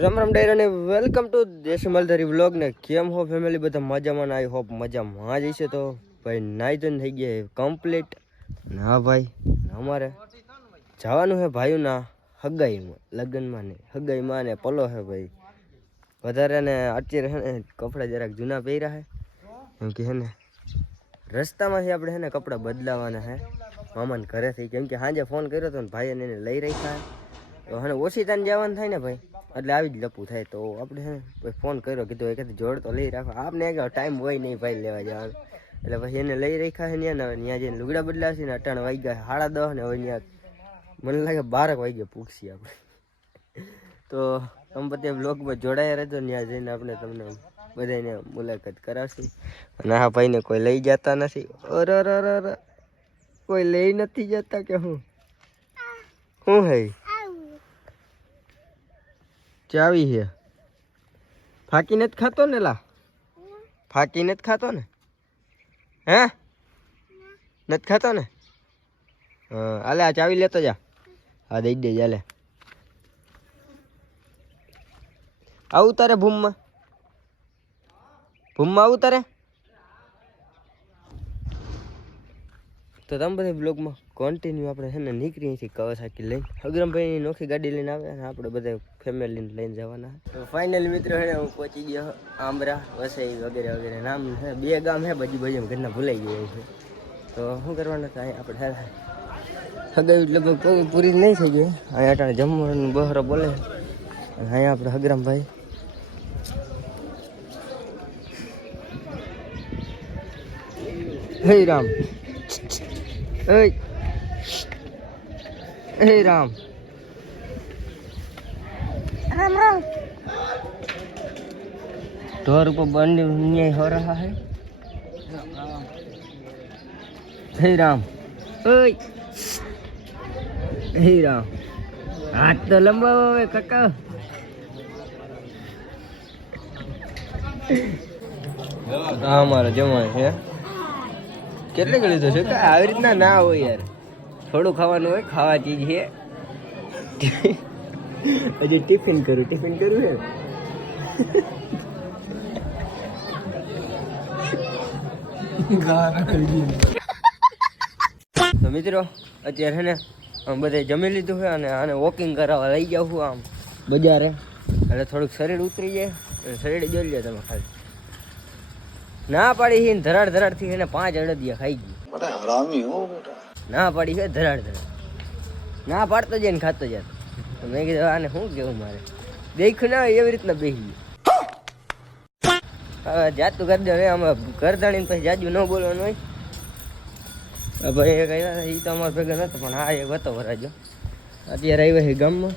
રામ રામ ડાયર અને welcome to દેશ મલધારી vlog ને કેમ હો ફેમિલી બધા મજામાં ને આઈ હોપ મજામાં જ છે તો. ભાઈ, નાઈ ધોઈને થઈ ગયા કમ્પ્લીટ ના ભાઈ અમારે જવાનું હે ભાઈઓના હગાઈમાં, લગ્નમાં ને. હગાઈમાં ને પલો છે ભાઈ. વધારે ને અત્યારે હે ને કપડાં જરાક જૂના પહેર્યા હે. એમ કે હે ને રસ્તામાંથી આપણે હે ને કપડાં બદલાવાના હે. મામાને ઘરેથી, કેમ કે સાંજે ફોન કર્યો હતો ને ભાઈ એને લઈ રાખ્યા તો હે ઓછી તાને જવાનું થાય ને ભાઈ. એટલે આવી જ લપું થાય તો આપણે હે ફોન કર્યો કીધું એ કીધું જોડ તો લઈ રાખો. આપને કે ટાઈમ હોય નહીં ભાઈ લેવા જવાનું. એટલે પછી એને લઈ રાખ્યા છે ત્યાં ને હવે ત્યાં જઈને લુગડા બદલાશે ને અટાણ વાગ્યા સાડા દસ ને હવે ત્યાં મને લાગે બારક વાગ્યા પૂછીએ આપણે. તો તમે બધા બ્લોગમાં જોડાયા રહેજો ત્યાં જઈને આપણે તમને બધાને મુલાકાત કરાવશું. અને આ ભાઈને કોઈ લઈ જતા નથી. અરે કોઈ લઈ નથી જતા કે હું? શું હે? ચાવી છે. ફાકી નથી ખાતો ને લા ફાકી નથી ખાતો ને? હે? નથી ખાતો ને? હા આલે આ ચાવી લેતો જા. હા, દઈ દે ચાલે આવું તારે ભૂમમાં? ભૂમમાં આવું તારે? તો તમે બધા બ્લોગમાં કોન્ટિન્યુ આપણે છે ને નીકળીએ છીએ કવાસાકી લઈને. અગ્રમભાઈની નોખી ગાડી લઈને આવે અને આપણે બધા ફેમિલીને લઈને જવાના. તો ફાઇનલી મિત્રો હે હું પહોંચી ગયો આંબરા વસઈ વગેરે વગેરે. નામ છે બે ગામ છે બજી બજી ઘરના ભૂલાઈ ગયા છે. તો શું કરવાનું અહીં આપણે? હગાઈ લગભગ પૂરી- નહીં થઈ ગઈ. અહીંયા અટાણે જમવાનું બહરો બોલે. અને અહીંયા આપણે હગરામભાઈ હે, રામ. Ê Ê રામ. રામ રામ. ઢોર ઉપર બંને ન્યાય હો રહા હે? હે રામ. ઓય. હે રામ. હાથ તો લંબાવો હવે કાકા. હા મારો જમાય છે. કેટલી ગળી તો છે? કે આવી રીતના ના હોય યાર. થોડું ખાવાનું હોય, ખાવા ચીજ છે હજી ટિફિન કરું ટિફિન કરું છે તો મિત્રો, અત્યારે ને આમ બધે જમી લીધું છે અને આને વોકિંગ કરાવવા લઈ જાઉં છું આમ બજારે. એટલે થોડુંક શરીર ઉતરી જાય અને શરીર જોઈ લે તમે ખાલી. ના પાડી ધરાડ ધરાડથી એને પાંચ અડદિયા ખાઈ ગઈ. હરામી હો બેટા. ના પાડી છે ધરાડ ધરાડ. ના પાડતો જાય ને ખાતો જાય. મેં કીધું, આને શું કેવું મારે? દેખ્યું ના એવી રીતના બેસી હવે જાતું કરી દે, હવે આમાં ઘર ધાણીને પછી જાજુ ન બોલવાનું હોય. ભાઈ એ કહ્યા એ તો અમારા ભેગા નતો પણ હા એક હતો વરાજો અત્યારે આવ્યા છે ગામમાં.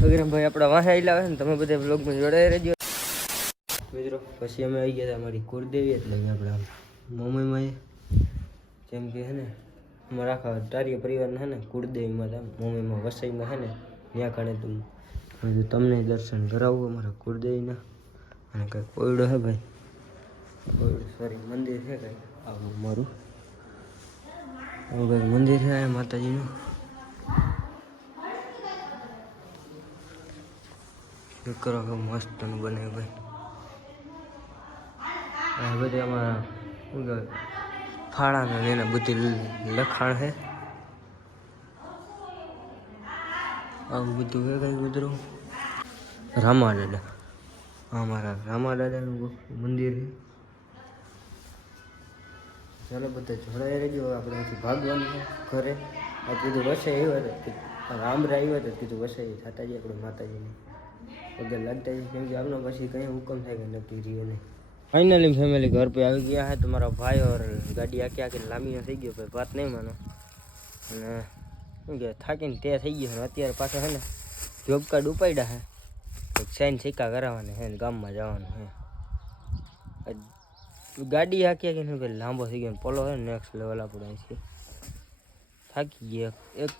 વગેરે ભાઈ આપણા વાહે હોય ને, તમે બધા બ્લોગમાં જોડાઈ રહેજો. મિત્રો, પછી અમે આવી ગયા હતા અમારી કુળદેવી, એટલે અહીંયા આપણે મમ્મીમાં જેમ કે હે ને અમારા આખા તારીય પરિવારને હે ને કુળદેવી માતા મમ્મીમાં વસઈમાં હે ને, ત્યાં કાણે તું. કીધું તમને દર્શન કરાવવું અમારા કુળદેવીના. અને કંઈક કોયડો હે ભાઈ? કોયડો સોરી મંદિર છે કંઈક આવું મારું આવું કંઈક મંદિર છે માતાજીનું? કરો કે મસ્ત બને ભાઈ. આ બધા અમારા, શું કહેવાય? ફાળાના એના બધી લખાણ છે આવું બધું હે કઈ કૂતરું રામા દાદા આ મારા રામા દાદાનું મંદિર છે ચાલો બધા જોડાઈ રહેજો, આપણે અહીંથી ભાગવાનું ઘરે. આ કીધું વસે આવ્યા હતા રામરા આવ્યા હતા, કીધું વસાઈ થતા જઈએ આપણે માતાજીને પગે લાગતા જઈએ કેમ કે આમનો પછી કંઈ હુકમ થાય કે નક્કી રહ્યો નહીં. ફાઇનલી ફેમિલી ઘર પર આવી ગયા છે તમારા ભાઈ ઓર ગાડી આખી આખી લાંબી થઈ ગયો ભાઈ, વાત નહીં માનો. અને શું કે, થાકીને તે થઈ ગયો અત્યારે પાછો છે ને જોબ કાર્ડ ઉપાડ્યા હે. એક સાઈન સિક્કા હે ને ગામમાં જવાનું હે. ગાડી આખી આખી શું કે, લાંબો થઈ ગયો પોલો છે નેક્સ્ટ લેવલ આપણે છે થાકી ગયા એક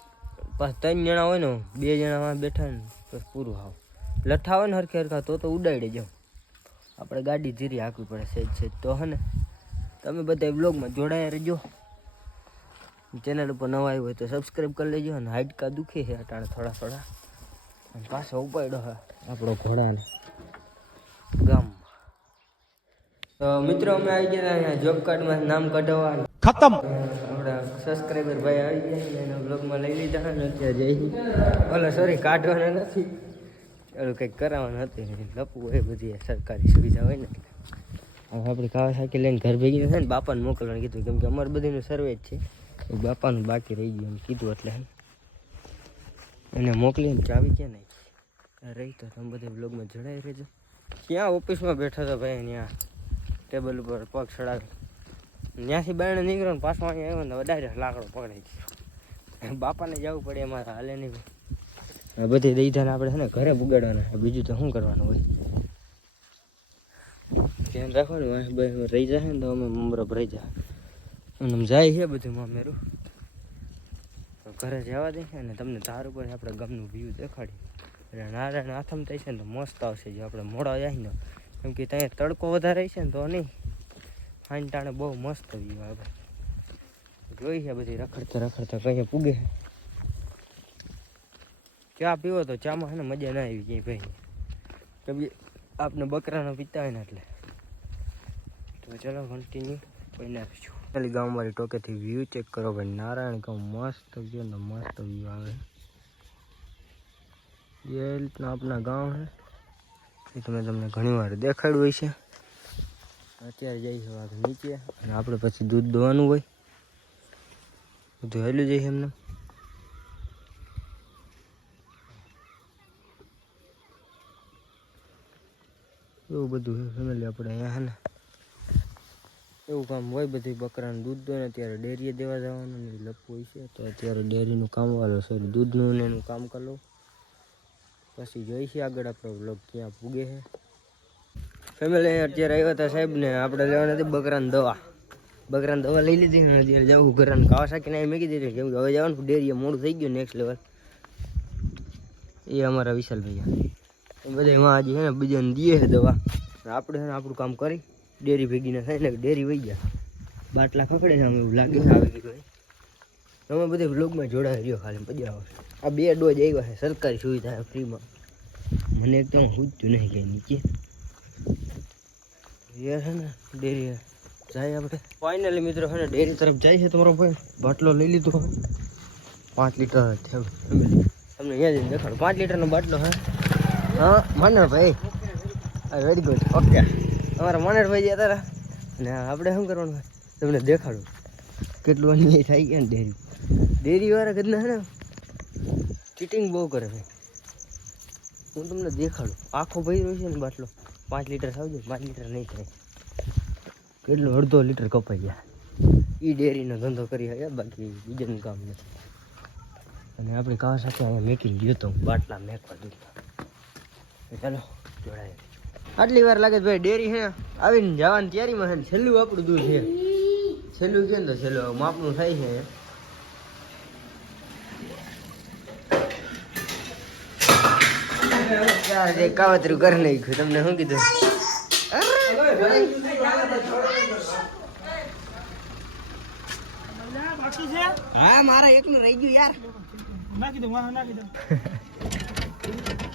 પાછ ત્રણ જણા હોય ને, બે જણામાં બેઠા ને પૂરું આવ લઠ્ઠા હોય ને હરખે હરખા, તો તો ઉડાડી જાઉં આપણે ગાડી ધીરી હાંકવી પડે સહેજ સહેજ તો હે ને? તમે બધા બ્લોગમાં જોડાયા રહેજો. ચેનલ ઉપર નવા આવ્યું હોય તો સબસ્ક્રાઈબ કરી લેજો અને હાડકા દુખે છે અટાણે થોડા થોડા. અને પાછો ઉપાડ્યો હા આપણો ઘોડાને ગામ. તો મિત્રો અમે આવી ગયા અહીંયા જોબ કાર્ડમાં નામ કઢાવવા ખતમ. આપણા સબસ્ક્રાઈબર ભાઈ આવી ગયા એના બ્લોગમાં લઈ લીધા અત્યારે જઈ. ઓલો સોરી કાઢવાના નથી. ઓલું કંઈક કરાવવાનું હતું લપવું હોય બધી સરકારી સુવિધા હોય ને. હવે આપણે કાવાસાકી લઈને ઘર ભેગી થાય ને, બાપાને મોકલવાનું કીધું, કેમ કે અમારે બધીનું સર્વે જ છે. બાપાનું બાકી રહી ગયું એમ કીધું એટલે. એને મોકલીને ચાવી ક્યાં નહીં રહી તો તમે બધા બ્લોગમાં જોડાઈ રહેજો. ક્યાં ઓફિસમાં બેઠો હતો ભાઈ ત્યાં ટેબલ ઉપર પગ ચડાવ્યો ત્યાંથી બાયણે નીકળ્યો ને, પાછો અહીંયા આવ્યો ને વધારે લાકડો પકડાઈ ગયો. બાપાને જવું પડે, એમાં હાલે નહીં. આ બધી દઈધાને આપણે છે ને ઘરે બગાડવાના. બીજું તો શું કરવાનું હોય? ધ્યાન રાખવાનું હોય રહી જશે ને તો અમે મમરબ રહી જાય અને જાય છે બધું મામેરું ઘરે જવા દે અને તમને તાર ઉપર આપણે ગામનું વ્યૂ દેખાડી. એટલે નારાયણ આથમ થાય છે ને તો મસ્ત આવશે જો આપણે મોડા જાય ને. કેમ કે ત્યાં તડકો વધારે છે ને તો નહીં. ફાઈન ટાણે બહુ મસ્ત વ્યૂ આવે. જોઈ છે બધી રખડતા રખડતા કંઈ પૂગે છે. ચા પીવો તો ચામાં છે ને મજા ના આવી ગઈ ભાઈ. કે આપને બકરાનો પીતા હોય ને એટલે. તો ચલો કન્ટિન્યુ કોઈને રહીશું ખાલી ગામવાળી ટોકેથી વ્યૂ ચેક કરો ભાઈ. નારાયણ ગામ મસ્ત ગયો ને મસ્ત વ્યૂ આવે. એ રીતના આપણા ગામ છે. એ તમે તમને ઘણી વાર દેખાડ્યું હોય છે અત્યારે જઈશું નીચે અને આપણે પછી દૂધ દોવાનું હોય. બધું હેલું જઈએ એમને. એવું બધું ફેમિલી આપણે અહીંયા, હે એવું કામ હોય બધી બકરાનું દૂધ દો ને ત્યારે ડેરીએ દેવા જવાનું ને લપવું હોય છે. તો અત્યારે ડેરીનું કામ વાળો સોરી દૂધનું ને એનું કામ કરી લઉં. પછી જોઈશે આગળ આપણો બ્લોગ ક્યાં પૂગે છે. ફેમિલી અત્યારે આવ્યા હતા સાહેબ ને, આપણે લેવાના હતી બકરાની દવા. બકરાની દવા લઈ લીધી અને અત્યારે જવું ઘરાને. ખાવા શાકીને મૂકી દીધી. કેમ કે હવે જવાનું ડેરીએ મોડું થઈ ગયું નેક્સ્ટ લેવલ એ અમારા વિશાલ ભૈયા બધા એમાં હજી છે ને બીજાને દઈએ છે દવા. અને આપણે છે ને આપણું કામ કરી, ડેરી ભેગીને થાય ને ડેરી વહી ગયા. બાટલા ખખડે છે અમે એવું લાગે છે આવી ગયું તમે બધે વ્લોગમાં જોડાઈ રહ્યો ખાલી, મજા આવશે આ બે ડોઝ આવ્યા છે, સરકારી સુવિધા છે, ફ્રીમાં. મને એકદમ સૂચતું નહીં કંઈ નીચે. એ છે ને, ડેરી જાય આપણે. ફાઇનલી મિત્રો છે ને, ડેરી તરફ જાય છે તમારો ભાઈ. બાટલો લઈ લીધો હવે પાંચ લીટર થયું ફેમિલી તમને અહીંયા જઈને દેખાડું. પાંચ લીટરનો બાટલો હે હા, મનોહરભાઈ. વેરી ગુડ ઓકે અમારા મનોહરભાઈ ગયા તારા. ને આપણે શું કરવાનું તમને દેખાડું. કેટલું અન્યાય થાય ગયા ને ડેરી. ડેરીવાળા કદના છે ને ચીટિંગ બહુ કરે ભાઈ. હું તમને દેખાડું. આખો ભાઈ રહ્યો છે ને બાટલો. પાંચ લીટર થાવજો પાંચ લીટર નહીં થાય. કેટલું અડધો લીટર કપાઈ ગયા. એ ડેરીનો ધંધો કરી શક્યા બાકી બીજાનું કામ નથી. અને આપણે કાવા સાથે અહીંયા મેકીને ગયો તો બાટલા મેકવા દૂધના તો ચાલો જોડાય. આટલી વાર લાગે છે ભાઈ ડેરી હે. આવીને જવાની તૈયારીમાં છે છેલ્લું આપણું દૂધ છે. છેલ્લું કેમ તો છેલ્લું? માપનું થાય છે. એક કાવતરું કરી નાખ્યું તમને શું કીધું? હા મારા એકનું રહી ગયું યાર.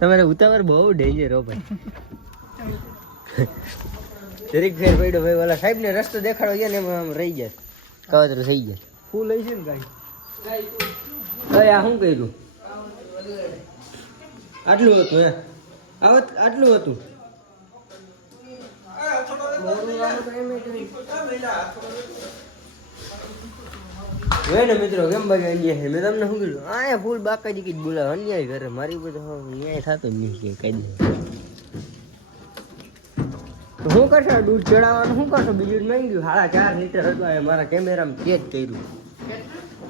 તમારે ઉતાવળ બહુ ડેન્જર હો ભાઈ. દરેક ફેર પડ્યો ભાઈ ઓલા સાહેબ ને રસ્તો દેખાડો ગયા ને એમાં આમ રહી જાય. કાવતરું થઈ જાય. ફૂલ લઈ છે ને ગાડી ભાઈ આ શું કર્યું? આટલું હતું હે? આવત આટલું હતું. જોયે ને મિત્રો કેમ ભાઈ અન્યાય મેં તમને શું કીધું? આ ફૂલ બાકાજી કઈ બોલાવ અન્યાય કરે મારી ઉપર તો ન્યાય થતો જ નહીં કે કઈ શું કરશો? દૂધ ચડાવવાનું શું કરશો? બીજું માંગ્યું? સાડા ચાર લીટર હતું એ મારા કેમેરામાં ચેક કર્યું.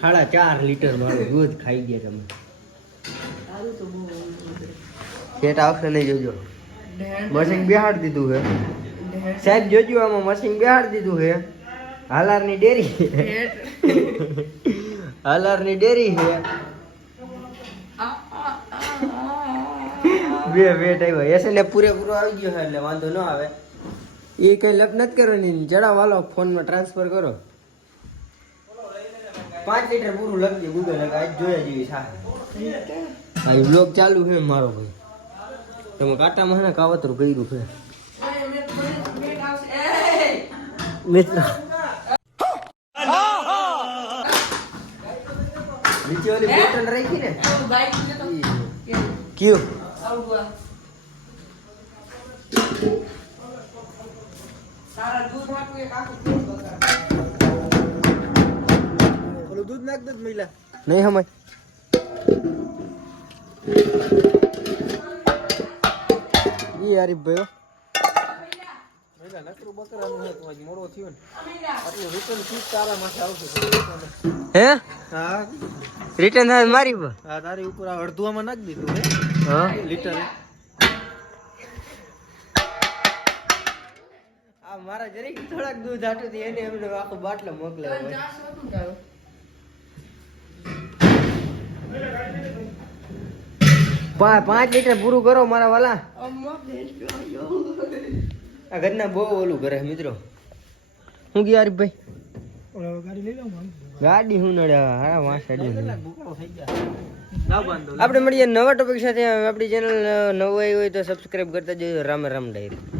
સાડા ચાર લીટર મારું દૂધ ખાઈ ગયા તમે. સેટ આવશે નહીં જોજો. મશીન બિહાડ દીધું હે. સાહેબ જોજો આમાં મશીન બિહાડ દીધું હે. હાલારની ડેરી હાલારની ડેરી છે બે બે ટાઈમ એસે ને પૂરેપૂરો આવી ગયો છે એટલે વાંધો ન આવે. એ કઈ લપ નથી કરવાની જડા વાલો ફોનમાં ટ્રાન્સફર કરો. પાંચ લીટર પૂરું લખજે ગૂગલ આજ જોયા જેવી થાય. આ બ્લોગ ચાલુ છે મારો ભાઈ. તમે કાંટામાં ને કાવતરું કર્યું છે મિત્રો નીચે ઓલી બોટલ રાખી ને કયું? ઓલું દૂધ નાખ દે મહિલા. નહીં સમજ ઈ આરીફ ભાઈ મહિલા નકરું બકરાનું હે તું આજ મોડો થયો ને. આટલું રિટર્ન ફીસ તારા માથે આવશે હે? હા. રિટર્ન થાય મારી પર હા તારી ઉપર આ અડધું આમાં નાખી દીધું હે. હા. લીટર આ મારા જરીક થોડાક દૂધ આટું થી એને એમને આખો બાટલો મોકલાવ્યો પા- પાંચ લીટર પૂરું કરો મારા વાલા. આ ઘરના બહુ ઓલું કરે મિત્રો. હું ગયા હરીફભાઈ ઓલા ગાડી હું શું નડે હારા વાંસ આપણે મળીએ નવા ટોપિક સાથે આપણી ચેનલ નવાઈ આવી હોય તો સબસ્ક્રાઇબ કરતા જજો રામ રામ ડાયરી